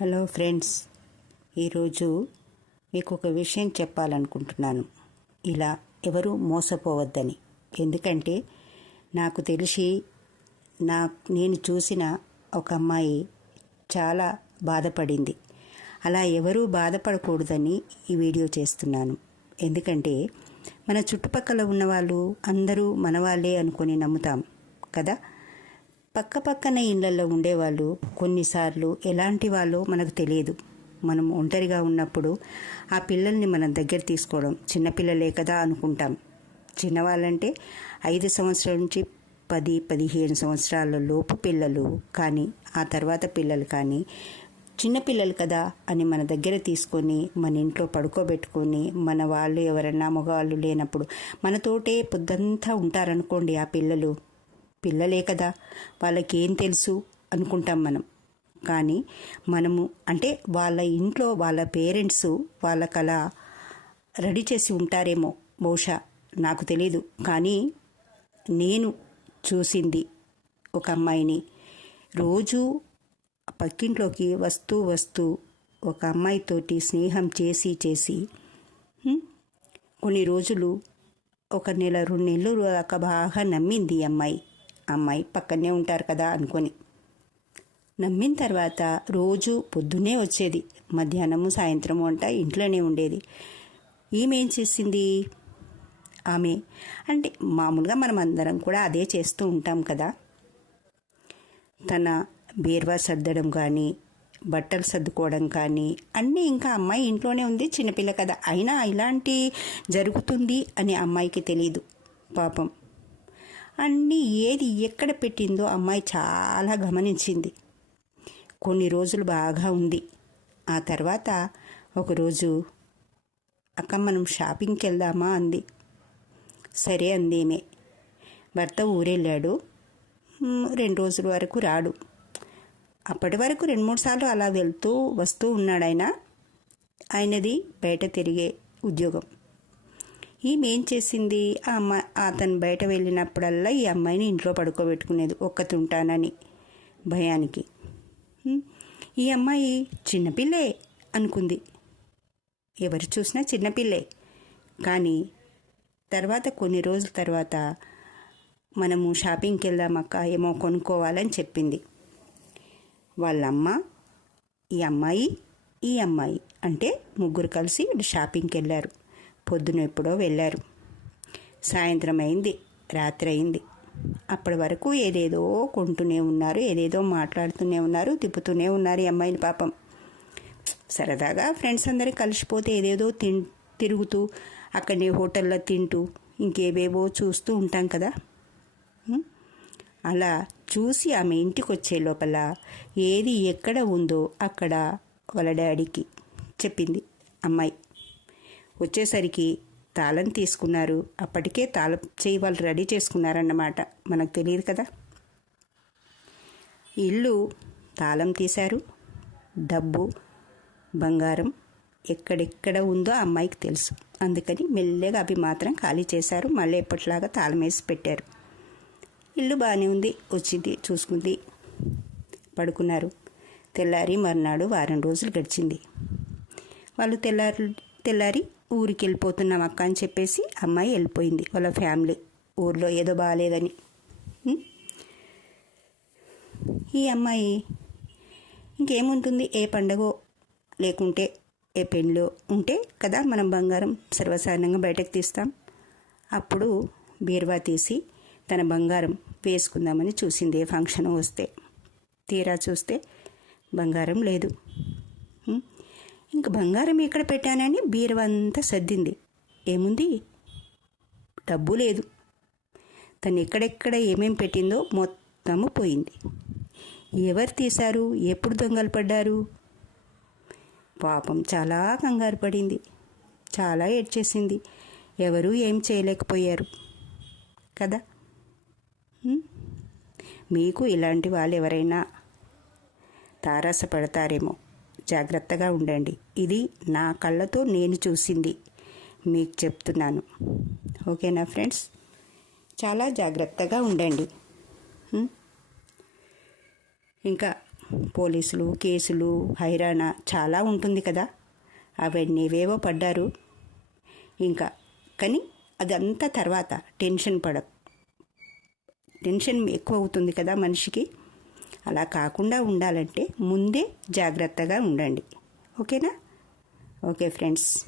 Hello friends ఈరోజు మీకు ఒక విషయం చెప్పాలనుకుంటున్నాను. ఇలా ఎవరు మోసపోవద్దని. ఎందుకంటే నాకు తెలిసి నా నేను చూసిన ఒక అమ్మాయి చాలా బాధపడింది. అలా ఎవరూ బాధపడకూడదని ఈ వీడియో చేస్తున్నాను. ఎందుకంటే మన చుట్టుపక్కల ఉన్నవాళ్ళు అందరూ మనవాళ్ళే అనుకొని నమ్ముతాం కదా? పక్కపక్కన ఇళ్ళలో ఉండేవాళ్ళు కొన్నిసార్లు ఎలాంటి వాళ్ళో మనకు తెలియదు. మనం ఒంటరిగా ఉన్నప్పుడు ఆ పిల్లల్ని మనం దగ్గర తీసుకోవడం చిన్నపిల్లలే కదా అనుకుంటాం. చిన్నవాళ్ళంటే ఐదు సంవత్సరాల నుంచి పది పదిహేను సంవత్సరాల లోపు పిల్లలు కానీ ఆ తర్వాత పిల్లలు కానీ చిన్నపిల్లలు కదా అని మన దగ్గర తీసుకొని మన ఇంట్లో పడుకోబెట్టుకొని మన వాళ్ళు ఎవరన్నా మగవాళ్ళు లేనప్పుడు మనతోటే పొద్దంతా ఉంటారనుకోండి ఆ పిల్లలు. పిల్లలే కదా. వాళ్ళకేం తెలుసు అనుకుంటాం మనం. కానీ మనము అంటే వాళ్ళ ఇంట్లో వాళ్ళ పేరెంట్స్ వాళ్ళ కళ రెడీ చేసి ఉంటారేమో బహుశా నాకు తెలీదు. కానీ నేను చూసింది ఒక అమ్మాయిని. రోజు పక్కింట్లోకి వస్తూ వస్తూ ఒక అమ్మాయితోటి స్నేహం చేసి చేసి కొన్ని రోజులు ఒక నెల రెండు నెలలు దాకా బాగా నమ్మింది ఈ అమ్మాయి. అమ్మాయి పక్కనే ఉంటారు కదా అనుకొని. నమ్మిన తర్వాత రోజు పొద్దున్నే వచ్చేది. మధ్యాహ్నము సాయంత్రము అంట ఇంట్లోనే ఉండేది. ఈమె ఏం చేసింది? ఆమె. అంటే మామూలుగా మనం అందరం కూడా అదే చేస్తూ ఉంటాం కదా. తన బీర్వా సర్దడం కానీ బట్టలు సర్దుకోవడం కానీ అన్నీ ఇంకా అమ్మాయి ఇంట్లోనే ఉంది చిన్నపిల్ల కదా. అయినా ఇలాంటి జరుగుతుంది అని అమ్మాయికి తెలియదు పాపం. అన్నీ ఏది ఎక్కడ పెట్టిందో అమ్మాయి చాలా గమనించింది. కొన్ని రోజులు బాగా ఉంది. ఆ తర్వాత ఒకరోజు అక్క మనం షాపింగ్కి వెళ్దామా? అంది. సరే అందేమే భర్త ఊరెళ్ళాడు. రెండు రోజుల వరకు రాడు. అప్పటి వరకు రెండు మూడు సార్లు అలా వెళ్తూ వస్తూ ఉన్నాడు ఆయన ఆయనది బయట తిరిగే ఉద్యోగం. ఈమె ఏం చేసింది? ఆ అమ్మాయి అతను బయట వెళ్ళినప్పుడల్లా ఈ అమ్మాయిని ఇంట్లో పడుకోబెట్టుకునేది ఒక్క తింటానని భయానికి ఈ అమ్మాయి చిన్నపిల్లే అనుకుంది. ఎవరు చూసినా చిన్నపిల్లే. కానీ తర్వాత కొన్ని రోజుల తర్వాత మనము షాపింగ్కి వెళ్దామక్క ఏమో కొనుక్కోవాలని చెప్పింది. వాళ్ళమ్మ ఈ అమ్మాయి ఈ అమ్మాయి అంటే ముగ్గురు కలిసి షాపింగ్కి వెళ్ళారు. పొద్దున ఎప్పుడో వెళ్ళారు. సాయంత్రం అయింది రాత్రి అయింది అప్పటి వరకు ఏదేదో కొంటూనే ఉన్నారు ఏదేదో మాట్లాడుతూనే ఉన్నారు తిప్పుతూనే ఉన్నారు ఈ అమ్మాయిని పాపం. సరదాగా ఫ్రెండ్స్ అందరూ కలిసిపోతే ఏదేదో తిన్ తిరుగుతూ అక్కడనే హోటల్లో తింటూ ఇంకేవేవో చూస్తూ ఉంటాం కదా. అలా చూసి ఆమె ఇంటికి వచ్చే లోపల ఏది ఎక్కడ ఉందో అక్కడ వాళ్ళ డాడీకి చెప్పింది అమ్మాయి. వచ్చేసరికి తాళం తీసుకున్నారు. అప్పటికే తాళం చేయి వాళ్ళు రెడీ చేసుకున్నారన్నమాట. మనకు తెలియదు కదా. ఇల్లు తాళం తీశారు. డబ్బు బంగారం ఎక్కడెక్కడ ఉందో ఆ అమ్మాయికి తెలుసు. అందుకని మెల్లగా అవి మాత్రం ఖాళీ చేశారు. మళ్ళీ ఎప్పటిలాగా తాళం వేసి పెట్టారు. ఇల్లు బాగానే ఉంది. వచ్చింది చూసుకుంది పడుకున్నారు. తెల్లారి మర్నాడు వారం రోజులు గడిచింది. వాళ్ళు తెల్లారి తెల్లారి ఊరికి వెళ్ళిపోతున్నాం అక్క అని చెప్పేసి అమ్మాయి వెళ్ళిపోయింది వాళ్ళ ఫ్యామిలీ. ఊర్లో ఏదో బాగాలేదని ఈ అమ్మాయి ఇంకేముంటుంది? ఏ పండగో లేకుంటే ఏ పెళ్ళో ఉంటే కదా మనం బంగారం సర్వసాధారణంగా బయటకు తీస్తాం. అప్పుడు బీరువా తీసి తన బంగారం వేసుకుందామని చూసింది. ఏ ఫంక్షన్ వస్తే తీరా చూస్తే బంగారం లేదు. ఇంక బంగారం ఎక్కడ పెట్టానని బీరువంతా అంతా సర్దింది. ఏముంది? డబ్బు లేదు. తను ఎక్కడెక్కడ ఏమేం పెట్టిందో మొత్తము పోయింది. ఎవరు తీశారు? ఎప్పుడు దొంగలు పడ్డారు? పాపం చాలా కంగారు పడింది. చాలా ఏడ్చేసింది. ఎవరూ ఏం చేయలేకపోయారు. కదా? మీకు ఇలాంటి వాళ్ళు ఎవరైనా తారసపడతారేమో. జాగ్రత్తగా ఉండండి. ఇది నా కళ్ళతో నేను చూసింది. మీకు చెప్తున్నాను. ఓకేనా ఫ్రెండ్స్? చాలా జాగ్రత్తగా ఉండండి. ఇంకా పోలీసులు కేసులు హైరాణ చాలా ఉంటుంది కదా. అవన్నీ ఏవేవో పడ్డారు. ఇంకా కానీ అదంతా తర్వాత. టెన్షన్ పడ టెన్షన్ ఎక్కువ అవుతుంది కదా మనిషికి. అలా కాకుండా ఉండాలంటే ముందే జాగ్రత్తగా ఉండండి. ఓకేనా? Okay friends.